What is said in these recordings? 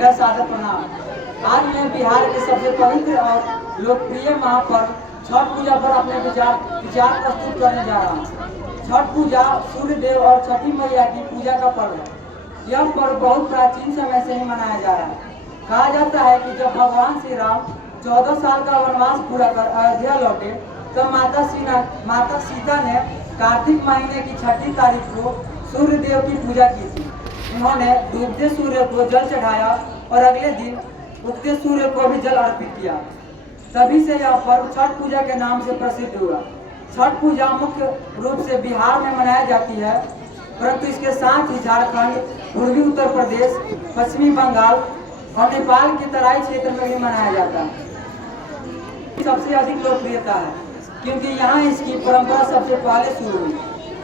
मेरा सादर प्रणाम। आज मैं बिहार के सबसे पवित्र और लोकप्रिय महापर्व छठ पूजा पर अपने विचार प्रस्तुत करने जा रहा हूँ। छठ पूजा सूर्य देव और छठी मैया की पूजा का पर्व है। यह पर्व बहुत प्राचीन समय से ही मनाया जा रहा है। कहा जाता है कि जब भगवान श्री राम 14 साल का वनवास पूरा कर अयोध्या लौटे तो माता सीता ने कार्तिक महीने की 6 तारीख को सूर्य देव की पूजा की थी। उन्होंने डूबते सूर्य को जल चढ़ाया और अगले दिन उगते सूर्य को भी जल अर्पित किया। तभी से यह पर्व छठ पूजा के नाम से प्रसिद्ध हुआ। छठ पूजा मुख्य रूप से बिहार में मनाई जाती है, परंतु इसके साथ ही झारखंड, पूर्वी उत्तर प्रदेश, पश्चिमी बंगाल और नेपाल के तराई क्षेत्र में भी मनाया जाता है। सबसे अधिक लोकप्रियता है क्योंकि यहाँ इसकी परंपरा सबसे पहले शुरू हुई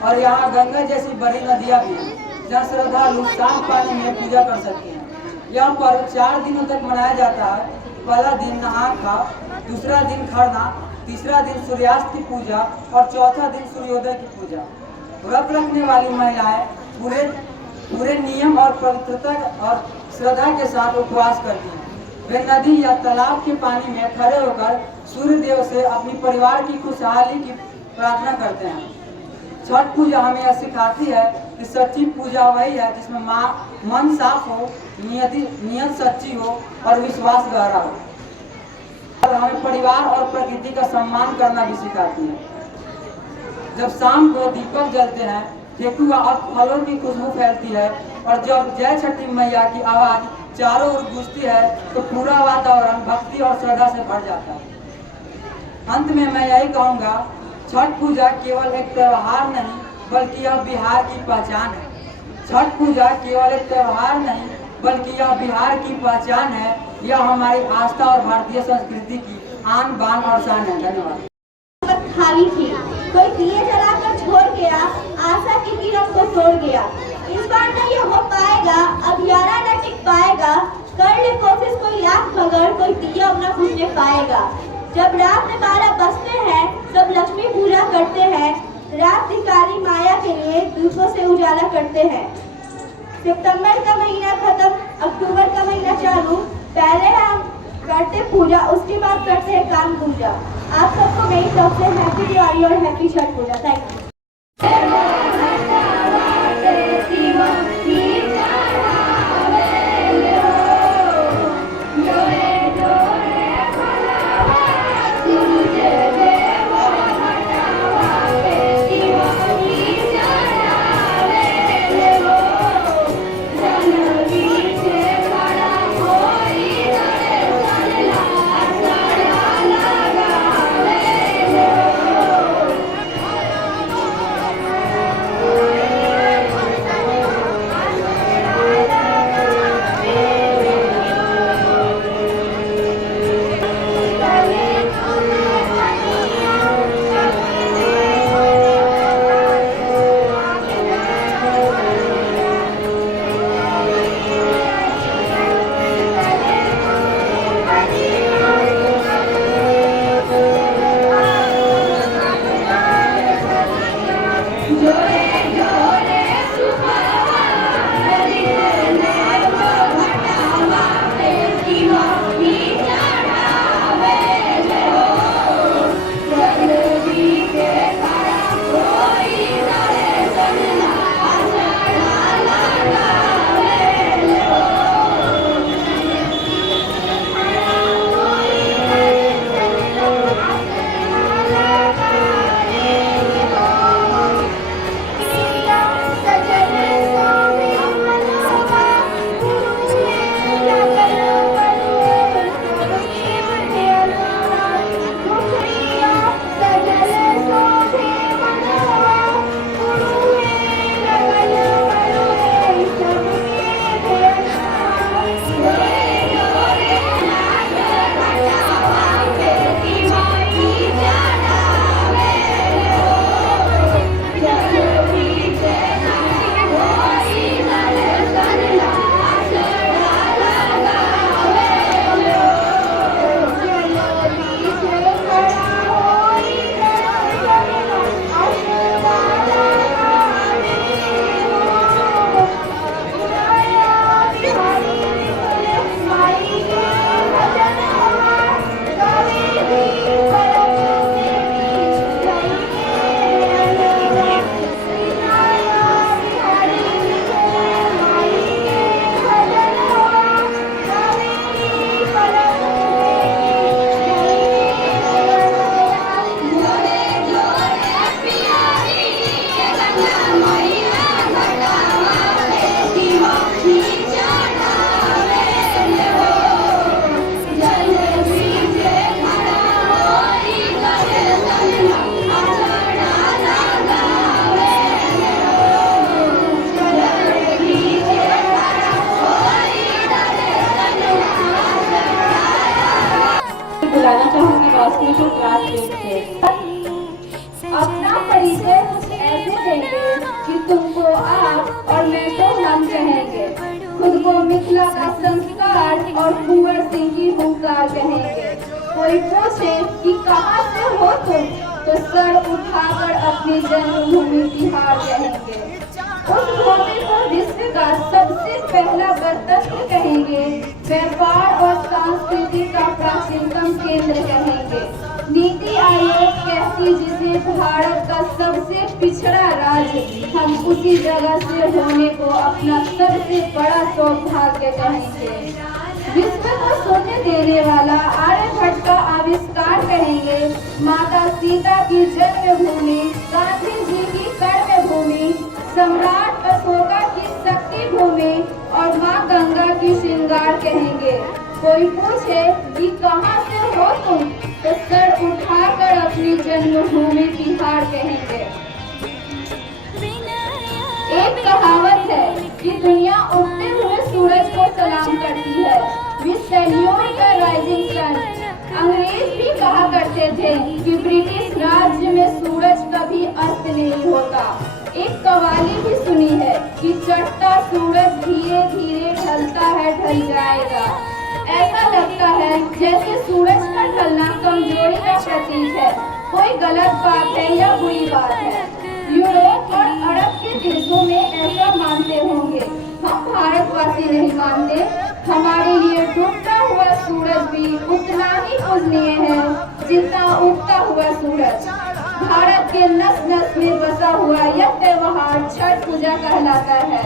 और यहाँ गंगा जैसी बड़ी नदियाँ भी हैं जहाँ श्रद्धालु साफ पानी में पूजा कर सकते हैं। यह पर्व 4 दिनों तक मनाया जाता है। पहला दिन नहा खा, दूसरा दिन खरना, तीसरा दिन सूर्यास्त की पूजा और चौथा दिन सूर्योदय की पूजा। व्रत रखने वाली महिलाएं पूरे नियम और पवित्रता और श्रद्धा के साथ उपवास करती हैं। वे नदी या तालाब के पानी में खड़े होकर सूर्य देव से अपनी परिवार की खुशहाली की प्रार्थना करते हैं। छठ पूजा हमें यह सिखाती है कि सच्ची पूजा वही है जिसमें मन साफ हो, नियत सच्ची हो और विश्वास गहरा हो। और हमें परिवार और प्रकृति का सम्मान करना भी सिखाती है। जब शाम को दीपक जलते हैं, ठेकुआ और फलों की खुशबू फैलती है और जब जय छठी मैया की आवाज चारों ओर गूंजती है तो पूरा वातावरण भक्ति और श्रद्धा से भर जाता है। अंत में मैं यही कहूँगा, छठ पूजा केवल एक त्योहार नहीं बल्कि यह बिहार की पहचान है। छठ पूजा केवल एक त्योहार नहीं बल्कि यह बिहार की पहचान है। यह हमारी आस्था और भारतीय संस्कृति की आन बान और शान है। धन्यवाद। खाली थी, कोई दिए जलाकर छोड़ गया, आशा की किरण को तोड़ गया। इस बार न ये हो पाएगा, अब यारा न टिक पाएगा। कर ले कोशिश कोई लाख मगर कोई दिया न बुझने पाएगा। जब रात में 12 बजते हैं सब लक्ष्मी पूजा करते हैं। रात दिखारी माया के लिए दूसरों से उजाला करते हैं। सितंबर का महीना खत्म, अक्टूबर का महीना चालू। पहले हम करते पूजा, उसके बाद करते हैं काम पूजा। आप सबको मेरी तरफ से हैप्पी दिवाली और happy Chhath Puja. Thank you. पूछो क्लास 8 से। अपना परिचय कुछ ऐसे देंगे कि तुमको आप और मैं तो हम कहेंगे। खुद को मिथिला का संस्कार और कुंवर सिंह की हुंकार कहेंगे। कोई पूछे कि कहाँ से हो तुम, तो सर उठाकर अपनी जन्मभूमि बिहार कहेंगे। उस भूमि को विश्व का सबसे पहला गणतंत्र कहेंगे। व्यापार और संस्कृति का प्राचीनतम केंद्र कहेंगे। नीति आयोग कहती जिसे भारत का सबसे पिछड़ा राज्य, हम उसी जगह से होने को अपना सबसे बड़ा सौभाग्य कहेंगे। विश्व को शून्य देने वाला आर्यभट्ट का आविष्कार कहेंगे। माता सीता की जन्मभूमि, गांधी जी की कर्मभूमि, सम्राट अशोका की शक्ति भूमि और माँ गंगा की श्रृंगार कहेंगे। कोई पूछे कि कहाँ से हो तुम, तो सर उठाकर अपनी जन्मभूमि बिहार कहेंगे। एक कहावत है कि दुनिया उगते हुए सूरज को सलाम करती है। We salute the rising sun. अंग्रेज भी कहा करते थे कि ब्रिटिश राज्य में सूरज कभी अस्त नहीं होता। एक कव्वाली भी सुनी है कि चढ़ता सूरज धीरे धीरे ढलता है, ढल जाएगा। ऐसा लगता है जैसे सूरज का ढलना कमजोरी का प्रतीक है, कोई गलत बात है या बुरी बात है। यूरोप और अरब के देशों में ऐसा मानते होंगे, हम भारतवासी नहीं मानते। हमारे लिए डूबता हुआ सूरज भी उतना ही पूजनीय है जितना उगता हुआ सूरज। भारत के नस नस में बसा हुआ यह त्योहार छठ पूजा कहलाता है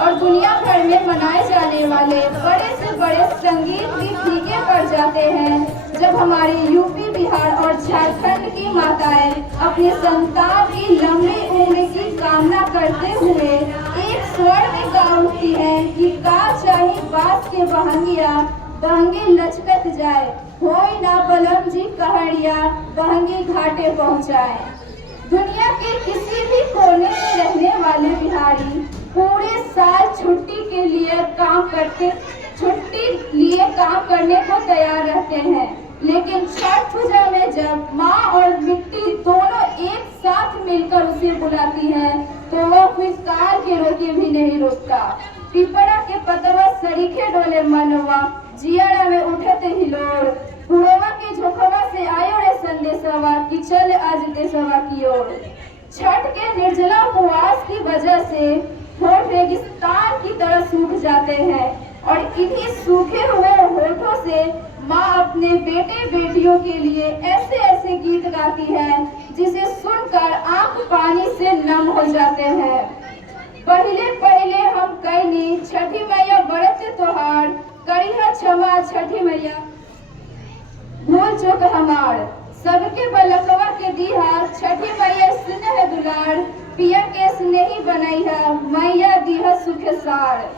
और दुनिया भर में मनाए जाने वाले बड़े से बड़े संगीत भी फीके पड़ जाते हैं जब हमारी यूपी, बिहार और झारखंड की माताएं अपने संतान की लंबी उम्र की कामना करते हुए एक स्वर में गा उठती हैं कि का चाहे बास के बहंगिया, बहंगी लचकत जाए, होई ना बलम जी कहड़िया, बहंगी घाटे पहुँचाए। दुनिया के किसी भी कोने में रहने वाले बिहारी पूरे साल छुट्टी काम करने को तैयार रहते हैं, लेकिन छठ पूजा में जब माँ और मिट्टी दोनों एक साथ मिलकर उसे बुलाती हैं, तो वह फिर काल के रोके भी नहीं रुकता। पिपड़ा के पतवा सरीखे डोले मनवा, जियाड़ा में उठते हिलोर, पुरवा के झोंकवा से आयो रे संदेशवा कि चल आज देशवा की ओर। छठ के निर्जला उपवास की वजह से होठ रेगिस्तान की तरह सूख जाते हैं और इन्हीं सूखे हुए होठों से माँ अपने बेटे बेटियों के लिए ऐसे ऐसे गीत गाती है जिसे सुनकर आंख पानी से नम हो जाते हैं। पहले पहले हम कैनी छठी मैया बरत तोहार, करिहा क्षमा छठी मैया भूल चुक हमार। सबके बलकवा के दीहा छठी मैया स्नेह दुलार, पिया के स्नेही बनैहा मैया दीहा सुख सार।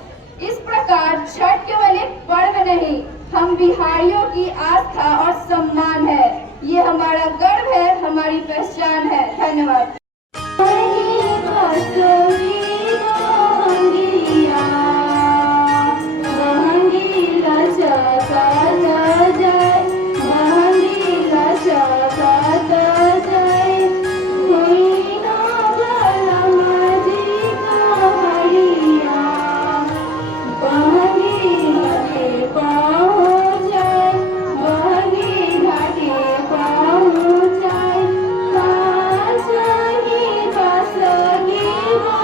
इस प्रकार छठ केवल एक पर्व नहीं, हम बिहारियों की आस्था और सम्मान है। ये हमारा गर्व है, हमारी पहचान है। धन्यवाद। Bye.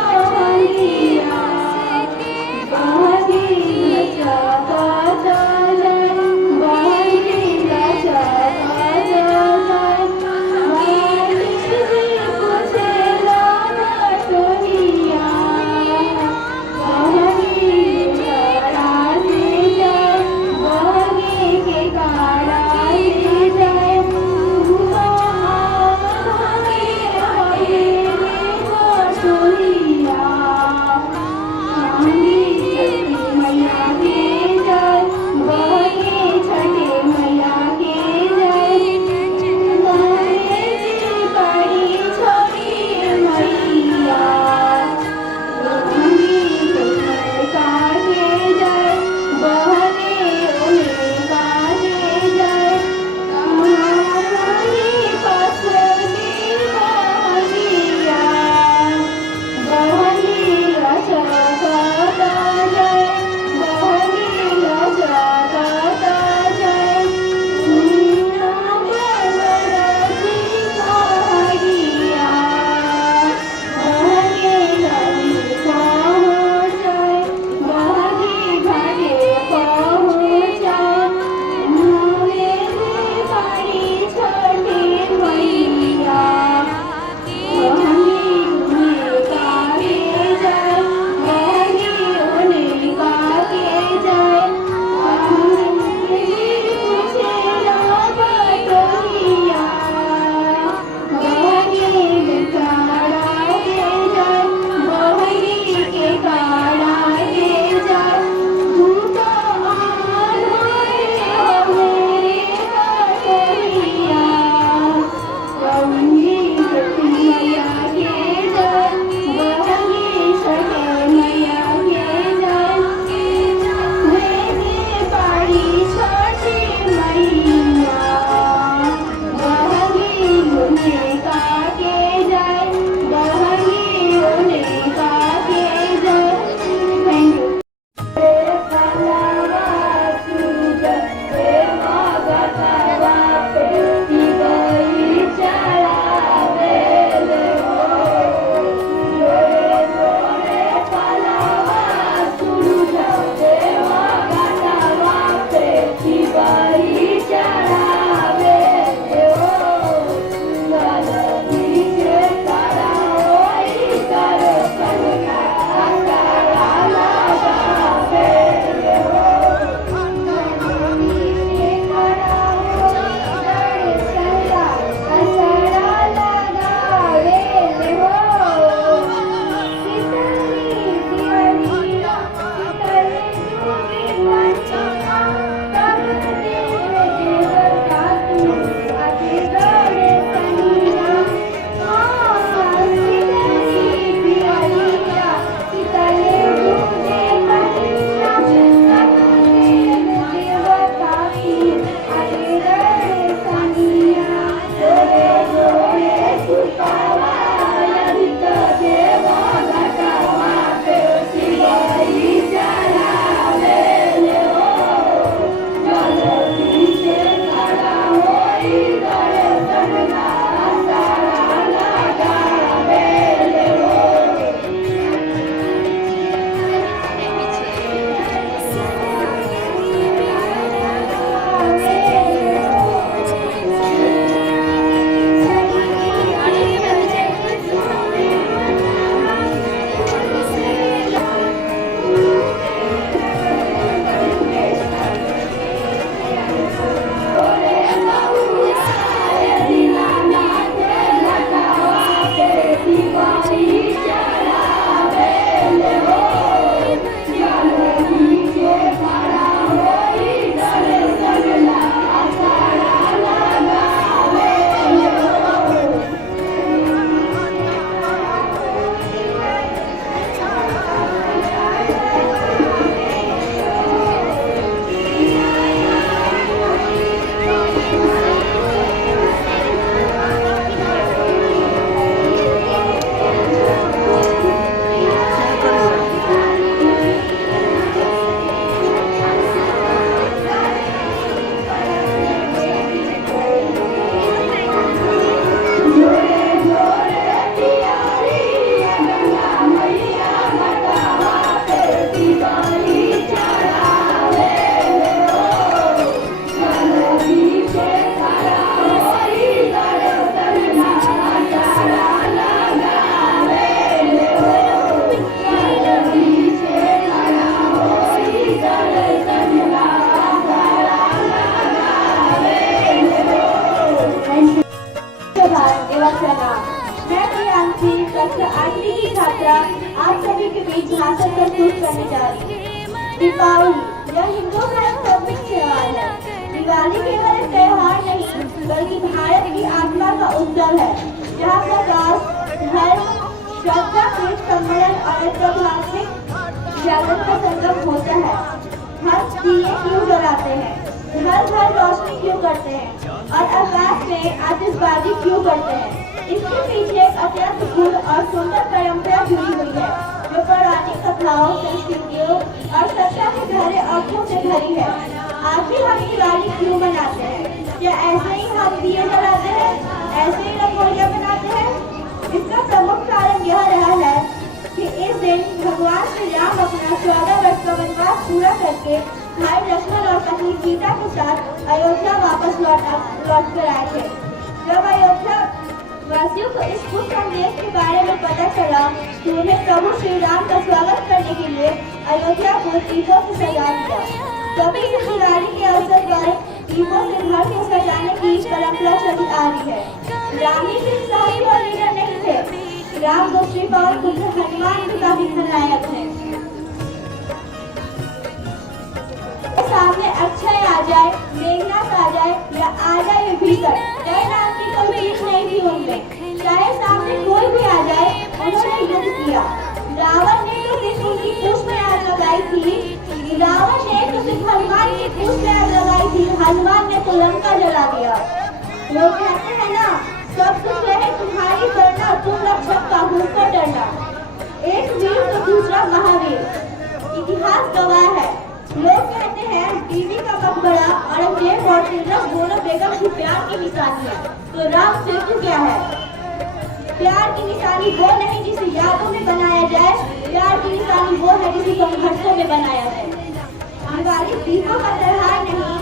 करने जा रही हूँ। दीपावली यह हिंदुओं का एक प्रमुख त्योहार है। दिवाली केवल एक त्योहार नहीं बल्कि भारत की आत्मा का उत्सव है, जहाँ प्रकाश, धर्म, श्रद्धा, प्रेम, सम्मेलन और ऐतिहासिक जागरण का संगम होता है। हम दिए क्यों जलाते हैं, घर घर रोशनी क्यों करते हैं और आकाश में आतिशबाजी क्यों करते हैं? इसके पीछे एक अत्यंत गूढ़ और सुंदर परंपरा जुड़ी हुई है, जो पौराणिक कथाओं, संस्कृतियों और सत्ता के गहरे अर्थों से भरी है। आखिर हम दिवाली क्यों मनाते हैं? क्या ऐसे ही हम दिए जलाते हैं, ऐसे ही रंगोलियां बनाते हैं? इसका प्रमुख कारण यह रहा है कि इस दिन भगवान श्री राम अपना 14 वर्ष का वनवास पूरा करके भाई लक्ष्मण और पत्नी सीता के साथ अयोध्या वापस लौट कर आए थे। जब अयोध्या वासियों को इस शुभ संदेश के बारे में पता चला तो उन्हें प्रभु श्री राम का स्वागत करने के लिए अयोध्या को दीपों से सजा दिया। तभी से दिवाली के अवसर पर दीपों से घर को सजाने की परंपरा चली आ रही है। राम जी सिर्फ साहसी और लीडर नहीं थे, राम दूसरी पवन पुत्र हनुमान भी काफी खलनायक थे। सामने अक्षय आ जाए, मेघनाथ आ जाए या आ जाए भीतर, जय राम की कोई चीज नहीं थी उनमें। चाहे सामने कोई भी आ जाए, उन्होंने युद्ध किया। रावण ने तो सिर्फ उनकी पूंछ में आग लगाई थी, रावण ने तो सिर्फ हनुमान की पूंछ में आग लगाई थी, हनुमान ने तो लंका जला दिया। वो कहते हैं ना, सब कुछ रहे तुम्हारी करना, तुम रक्षक काहू को डरना। एक वीर तो दूसरा महावीर, इतिहास गवाह है। लोग कहते हैं बीवी का मकबरा औरंगजेब और तिलक दोनों बेगम की प्यार की निशानी है, तो राम सेतु क्या है? प्यार की निशानी वो नहीं जिसे यादों में बनाया जाए, प्यार की निशानी वो है जिसे संघर्षों में बनाया जाए। दिवाली दीपों का त्योहार नहीं,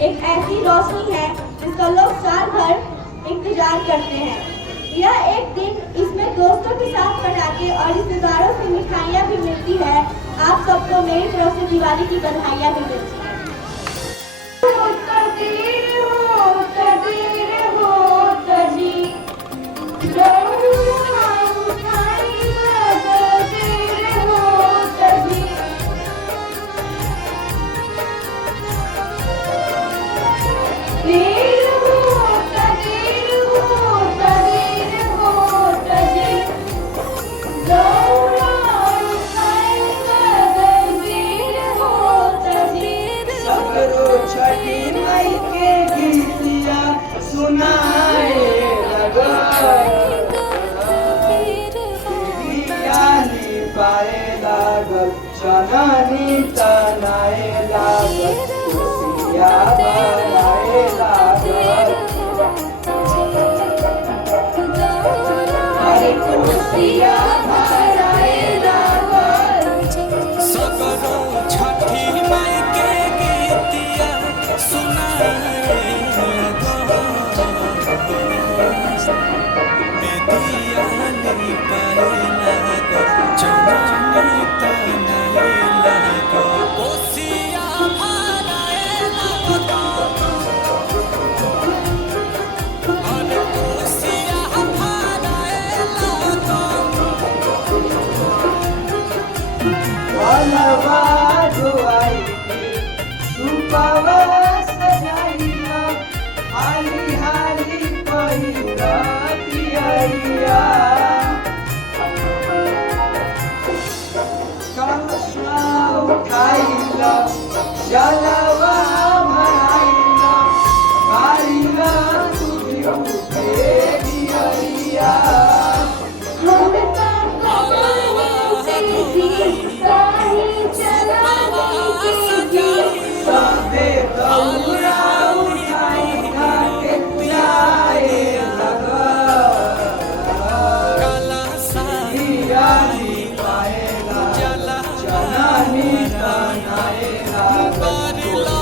एक ऐसी रोशनी है जिसका लोग साल भर इंतजार करते हैं। यह एक दिन इसमें दोस्तों के साथ पटाखे और रिश्तेदारों से मिठाइयाँ भी मिलती है। आप सबको मेरी तरफ से दिवाली की बधाइयाँ भी मिलती हैं। चननी तनाए लागल, खुशियाँ बनाए लागल, अरे खुशियाँ बनाए लागल। सगरो छठी माई के गीतिया सुनाए लागल, बेदिया नहीं पाए लागल, चननी तनाए लागल, कोसिया भराए लागल, अरे कोसिया भराए लागल। अलवा धोआई सुपावा सजाइया, हाली हाली पहिरा पियरिया, कलशा उठाइला, जलवा भराइला, गाइला तुझी उठे दियरिया। सबे दौरा उठाई घाटे जाए लगल, दियाली पाए लागल, चननी तनाए लागल।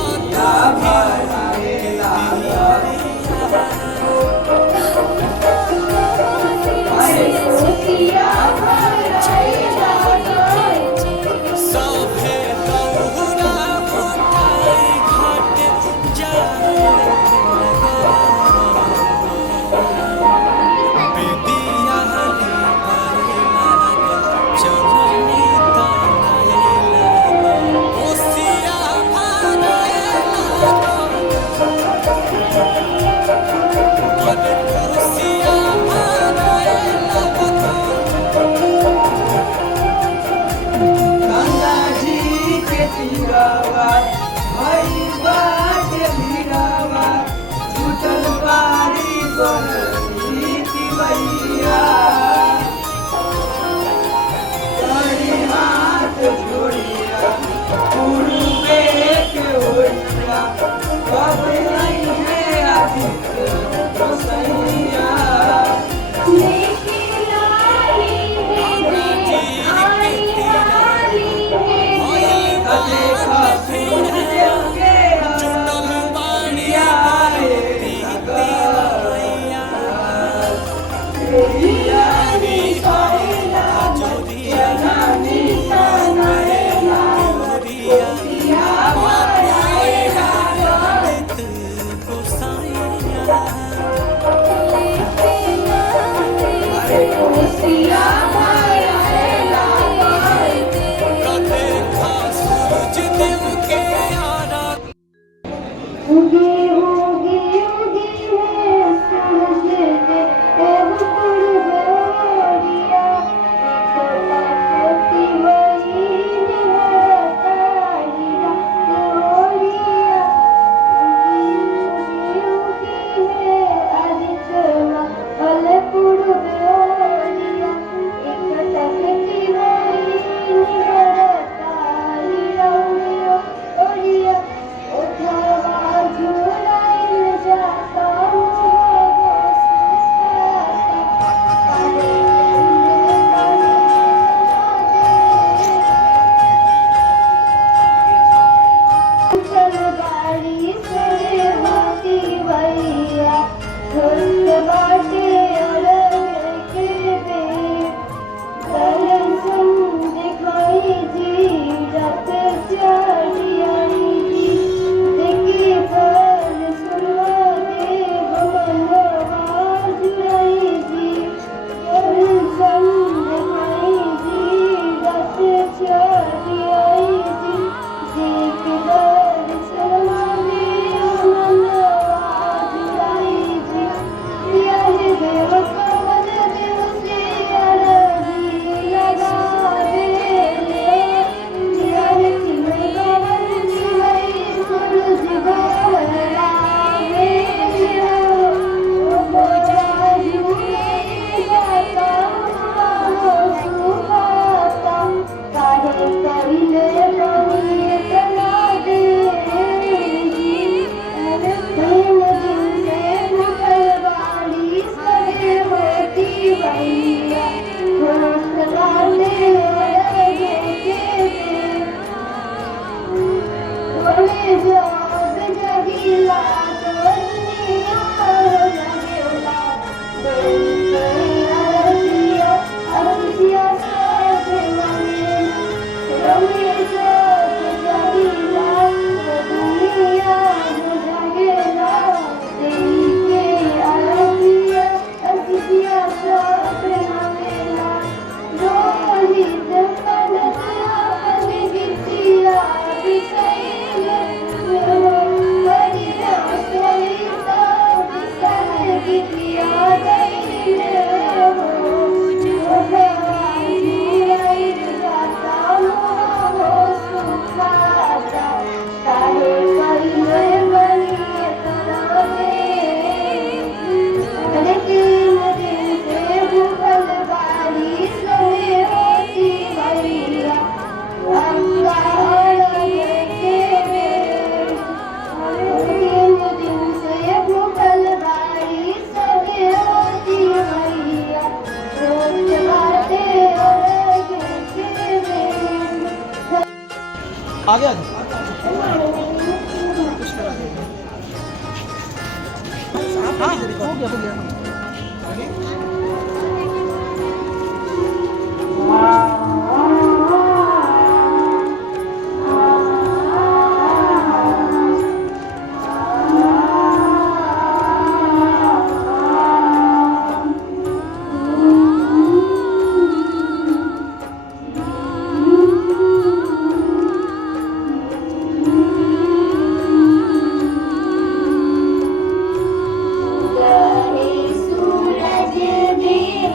सूरज देव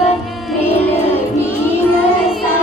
मिल भीम सा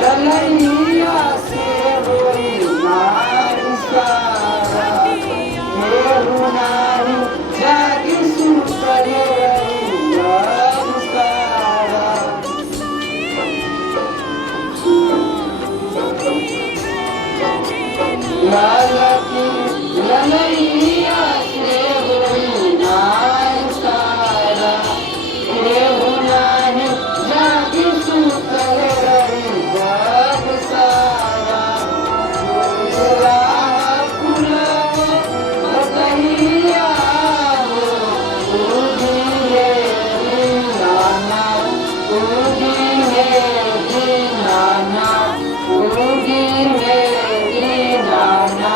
ललैया से होई मारिसारा केहू नाही जागी सुतले रहुसारा ललैया से होई मारिसारा केहू नाही जागी सुतले रहुसारा कहिया हो उदिए दीनाना उदिए दीनाना उदिए दीनाना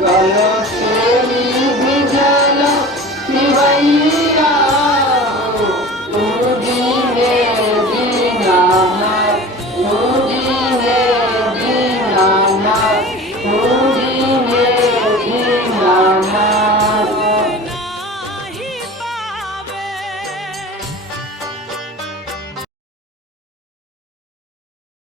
Galo